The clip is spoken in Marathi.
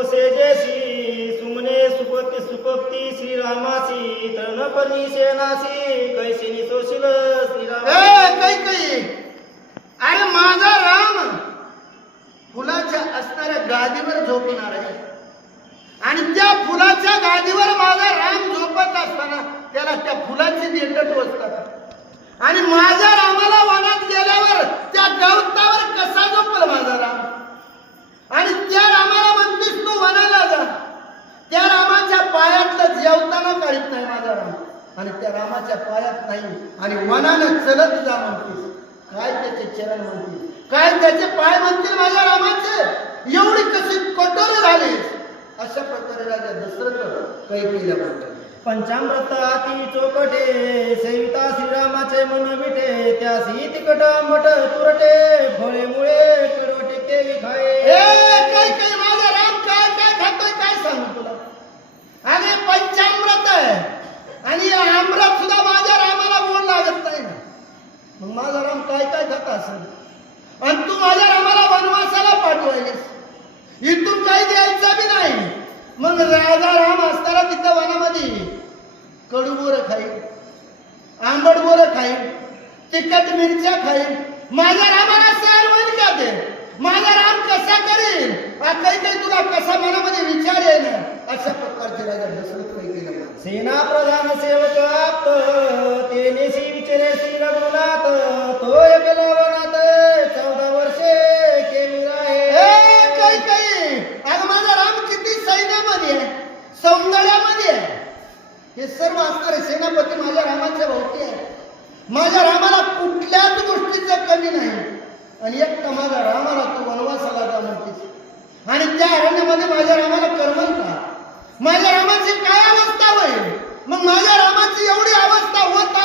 उपसे जैसी सुमने सुपती सुपक्ती श्रीरामासी तरणपणी सेनासी कैसिनी सोशील श्रीराम. काही अरे माझा राम फुलाच्या असणाऱ्या गादीवर झोपणार आहे आणि त्या फुलाच्या गादीवर माझा राम झोपत असताना त्याला त्या फुलाची देठ टोचतात आणि माझ्या रामाला वनात गेल्यावर त्या गवतावर कसा झोपल माझा राम. आणि त्या रामाला म्हणतेस तू वनाला जा. त्या रामाच्या पायातलं जेवताना काढत नाही माझा राम आणि त्या रामाच्या पायात नाही आणि वनानं चलत जा म्हणतेस. काय त्याचे चरण म्हणतील, काय त्याचे पाय म्हणतील माझ्या रामाचे. एवढी कशी कठोर झालीस. अशा प्रकारे राजा दशरथ कैकेयीला म्हणतात. पंचामृत हाती चोकटे सेविता श्रीरामाचे मन मिटे त्यासी तिकट आंबट तुरटे फळे मुळे कडवटे केवी खाये. काही माझा राम काय काय खातोय काय सांगू तुला. अरे पंचामृत आहे आणि आमरत सुद्धा माझ्या रामाला गोड लागत नाही ना. मग माझा राम काय काय खात असेल आणि तू माझ्या रामाला वनवासाला पाठवायलीस. इथून काही द्यायचं बी नाही. मग राजा राम असताना तिथं वनामध्ये कडू बोरं खाईन, आंबट बोरं खाईन, तिखट मिरच्या खाईन. माझ्या रामाला सहन होईल का ते. माझा राम कसा करेल. काही तुला कसा मनामध्ये विचार येईल. अशा प्रकारचे राजा दशरथ कैकेयीला म्हणतात. सेना प्रधान सेवक आप्त तेनेसी विचारे श्री रघुनाथ तो एकला वनात 14 वर्षे केली राहे. काही अगं माझा राम किती सैन्यामध्ये आहे, सौंदर्यामध्ये आहे. हे सर्व असणारे सेनापती माझ्या रामाच्या भोवती आहे. माझ्या रामाला कुठल्याच गोष्टीचं कमी नाही. आणि एकटा माझ्या रामाला तू वनवासाला जा म्हणतेस आणि त्या अरण्यामध्ये माझ्या रामाला करमल का. माझ्या रामाची काय अवस्था होईल. मग माझ्या रामाची एवढी अवस्था होत